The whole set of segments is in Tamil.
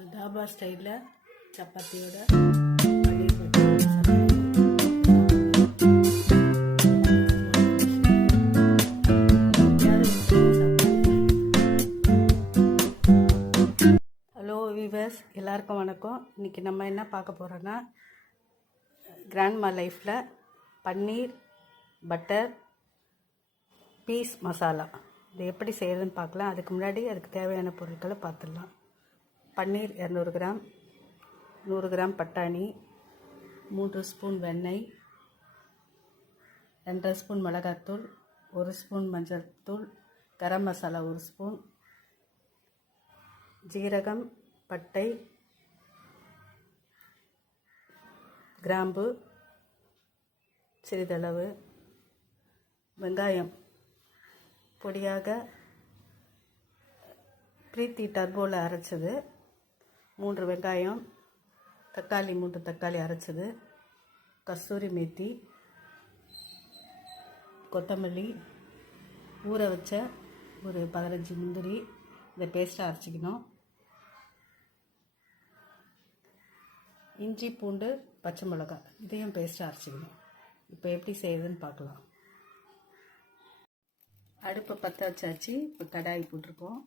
ஒரு தாபா ஸ்டைலில் சப்பாத்தியோட பன்னீர் பட்டர் மசாலா. ஹலோ வீவர்ஸ், எல்லாருக்கும் வணக்கம். இன்றைக்கி நம்ம என்ன பார்க்க போகிறோன்னா, கிராண்ட்மா லைஃப்பில் பன்னீர் பட்டர் பீஸ் மசாலா இது எப்படி செய்கிறதுன்னு பார்க்கலாம். அதுக்கு முன்னாடி அதுக்கு தேவையான பொருட்களை பார்த்துடலாம். பன்னீர் 200 கிராம், 100 கிராம் பட்டாணி, 3 ஸ்பூன் வெண்ணெய், 2 ஸ்பூன் மிளகாத்தூள், 1 ஸ்பூன் மஞ்சள் தூள், கரம் மசாலா 1 ஸ்பூன், ஜீரகம், பட்டை, கிராம்பு சிறிதளவு, வெங்காயம் பொடியாக பிரீத்தி டர்போவில் அரைச்சது 3 வெங்காயம், தக்காளி 3 தக்காளி அரைச்சது, கஸ்தூரி மேத்தி, கொத்தமல்லி, ஊற வச்ச ஒரு 15 முந்திரி, இந்த பேஸ்ட்டாக அரைச்சிக்கணும். இஞ்சி பூண்டு பச்சை மிளகாய் இதையும் பேஸ்ட்டாக அரைச்சிக்கணும். இப்போ எப்படி செய்யுதுன்னு பார்க்கலாம். அடுப்பை பற்ற வச்சாச்சு. இப்போ கடாய் போட்டிருக்கோம்.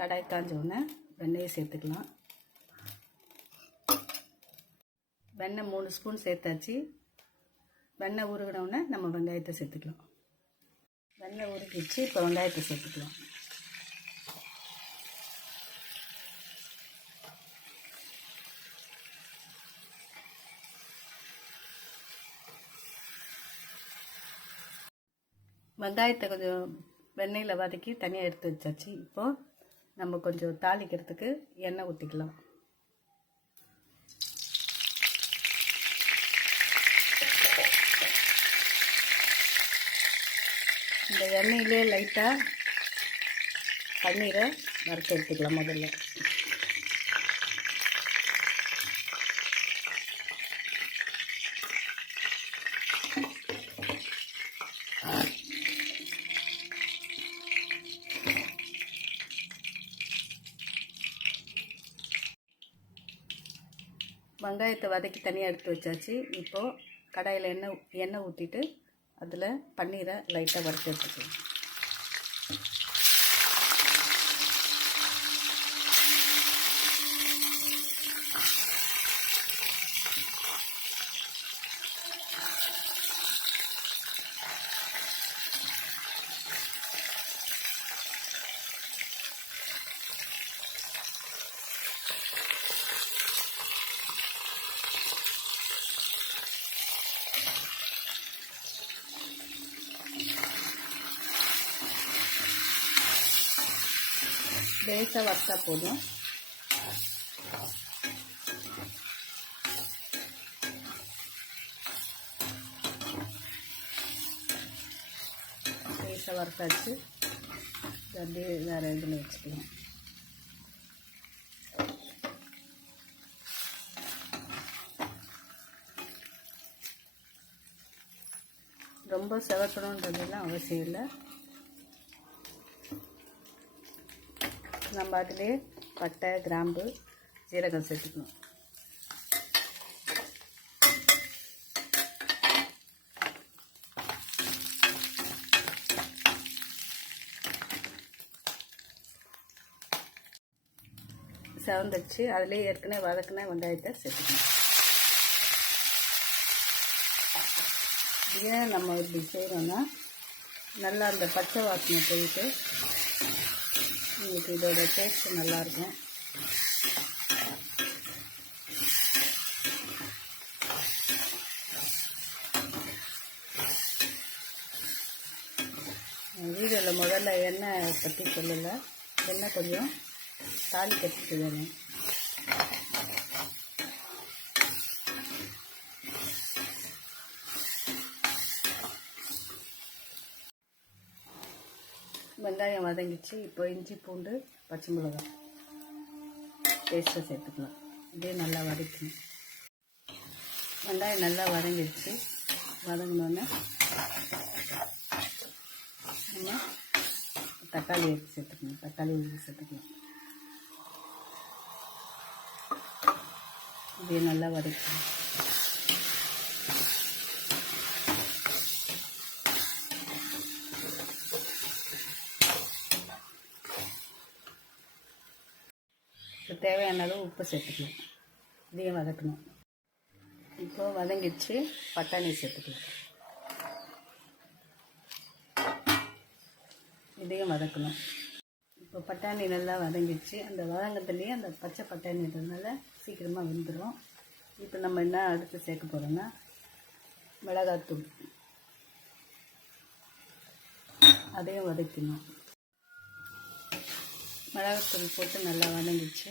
கடாய் காஞ்சோடனே வெண்ணெயை சேர்த்துக்கலாம். வெண்ணெய் 3 ஸ்பூன் சேர்த்தாச்சு. வெண்ணெய் உருகினோடனே நம்ம வெங்காயத்தை சேர்த்துக்கலாம். வெண்ணெய் உருகிடுச்சு. இப்போ வெங்காயத்தை சேர்த்துக்கலாம். வெங்காயத்தை கொஞ்சம் வெண்ணெயில் வதக்கி தனியாக எடுத்து வச்சாச்சு. இப்போது நம்ம கொஞ்சம் தாளிக்கிறதுக்கு எண்ணெய் ஊற்றிக்கலாம். இந்த எண்ணெயிலே லைட்டாக பன்னீரை வறுத்து எடுத்துக்கலாம். முதல்ல வெங்காயத்தை வதக்கி தனியாக எடுத்து வச்சாச்சு. இப்போது கடாயில் எண்ணெய் ஊற்றிட்டு அதில் பன்னீரை லைட்டாக வறுத்து எடுத்துக்கலாம். லேசாக வறுத்தா போதும். லேசாக வறுத்தாச்சு. அப்படியே வேறு இதில் வச்சுக்கலாம். ரொம்ப செவக்கணுன்றதுலாம் அவசியம் இல்லை. நம்ம அதிலே பட்டை, கிராம்பு, ஜீரகம் சேர்த்துக்கணும். செவந்துச்சு. அதிலே ஏற்கனவே வதக்கின வெங்காயத்தை சேர்த்துக்கணும். ஏன் நம்ம இப்படி செய்கிறோன்னா, நல்லா அந்த பச்சை வாசனை போயிட்டு உங்களுக்கு இதோட டேஸ்ட்டு நல்லாயிருக்கும். வீடியோவில் முதல்ல எண்ணெய் பற்றி சொல்லலை. எண்ணெய் கொஞ்சம் தாளிக்கிறதுக்கு வேணும். வெங்காயம் வதங்கிச்சு. இப்போ இஞ்சி பூண்டு பச்சை மிளகாய் பேஸ்ட்டை சேர்த்துக்கலாம். இதே நல்லா வதக்கணும். வெங்காயம் நல்லா வதங்கிடுச்சு. வதங்கினோடனே நம்ம தக்காளி எடுத்து சேர்த்துக்கணும். தக்காளி ஊற்றி சேர்த்துக்கலாம். இதையும் நல்லா வதக்கணும். தேவையான அளவு உப்பு சேர்த்துக்கலாம். இதையும் வதக்கணும். இப்போ வதங்கிடுச்சு, பட்டாணி சேர்த்துக்கலாம். இதையும் வதக்கணும். இப்போ பட்டாணி நல்லா வதங்கிடுச்சு. அந்த வதங்கத்துலேயே அந்த பச்சை பட்டாணின்றதுனால சீக்கிரமாக வெந்துடும். இப்போ நம்ம என்ன அடுத்து சேர்க்க போகிறோன்னா மிளகாத்தூள், அதையும் வதக்கணும். மிளகாத்தூள் போட்டு நல்லா வதங்கிடுச்சு.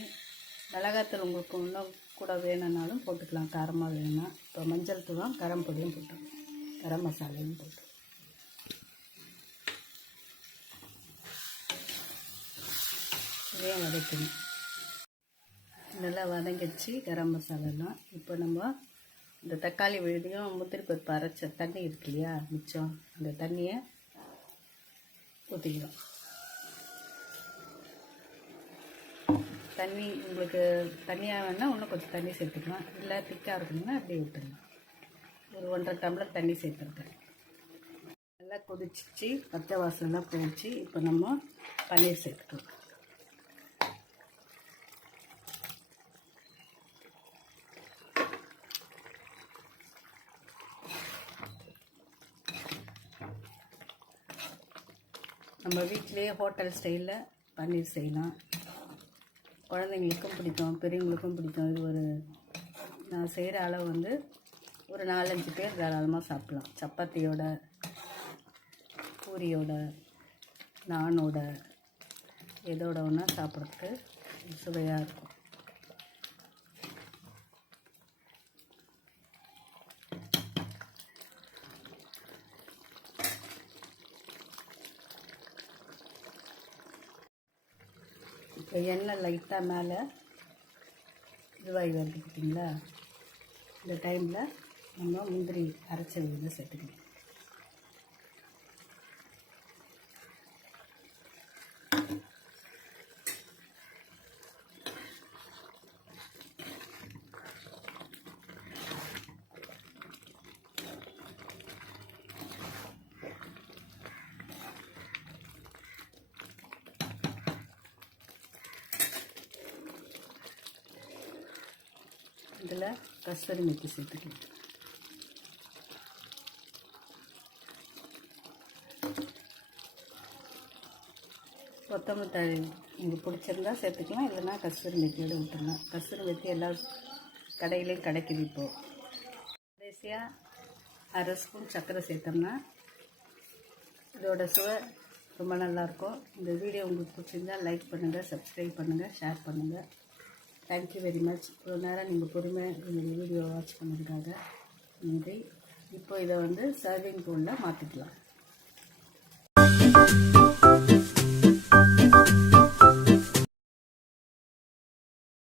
மிளகாத்தூள் உங்களுக்கு இன்னும் கூட வேணும்னாலும் போட்டுக்கலாம், காரமாக வேணும்னா. இப்போ மஞ்சள் தூளும் கரம் பொடியும் போட்டோம், கரம் மசாலையும் போட்டோம். இதையும் வதக்கணும். நல்லா வதங்கிடுச்சு கரம் மசாலாலாம். இப்போ நம்ம இந்த தக்காளி விழுதியும் முந்திரி பருப்பு அரைச்ச தண்ணி இருக்கு இல்லையா, மிச்சம், அந்த தண்ணியை ஊற்றிக்கலாம். தண்ணி உங்களுக்கு தண்ணியாக வேணால் இன்னும் கொஞ்சம் தண்ணி சேர்த்துக்கலாம், இல்லை திக்காக இருக்கணும்னா அப்படியே விட்டுடலாம். ஒரு 1.5 டம்ளர் தண்ணி சேர்த்துருக்கேன். நல்லா கொதிச்சிச்சு, பச்சை வாசலாம் போயிடுச்சு. இப்போ நம்ம பன்னீர் சேர்த்துக்கலாம். நம்ம வீட்டிலேயே ஹோட்டல் ஸ்டைலில் பன்னீர் செய்யலாம். குழந்தைங்களுக்கும் பிடிக்கும், பெரியவங்களுக்கும் பிடிக்கும். இது நான் செய்கிற அளவு வந்து ஒரு 4-5 பேர் தாராளமாக சாப்பிட்லாம். சப்பாத்தியோட, பூரியோட, நானோட, எதோட ஒன்றா சாப்பிட்றதுக்கு சுவையாக இருக்கும். இப்போ எண்ணெய் லைட்டாக மேலே இதுவாகி வருது பார்த்தீங்களா, இந்த டைமில் நம்ம முந்திரி அரைச்ச விழுந்து சேர்த்துக்கணும். இதில் கஸ்தூரி மெத்தி சேர்த்துக்கலாம். கொத்தமல்லி தழை உங்களுக்கு பிடிச்சிருந்தா சேர்த்துக்கலாம், இல்லைன்னா கஸ்தூரி மெத்தியோடு விட்டுடலாம். கஸ்தூரி மெத்தி எல்லா கடையிலையும் கிடைக்குது. இப்போது கடைசியாக 1/2 ஸ்பூன் சர்க்கரை சேர்த்தோம்னா இதோட சுவை ரொம்ப நல்லாயிருக்கும். இந்த வீடியோ உங்களுக்கு பிடிச்சிருந்தால் லைக் பண்ணுங்கள், சப்ஸ்கிரைப் பண்ணுங்கள், ஷேர் பண்ணுங்கள். Thank you very much. ஒரு நேரம் நீங்கள் பொறுமையாக என்னுடைய வீடியோ வாட்ச் பண்ணதுக்காக நன்றி. இப்போ இதை வந்து சர்விங் பவுலில் மாற்றிக்கலாம்.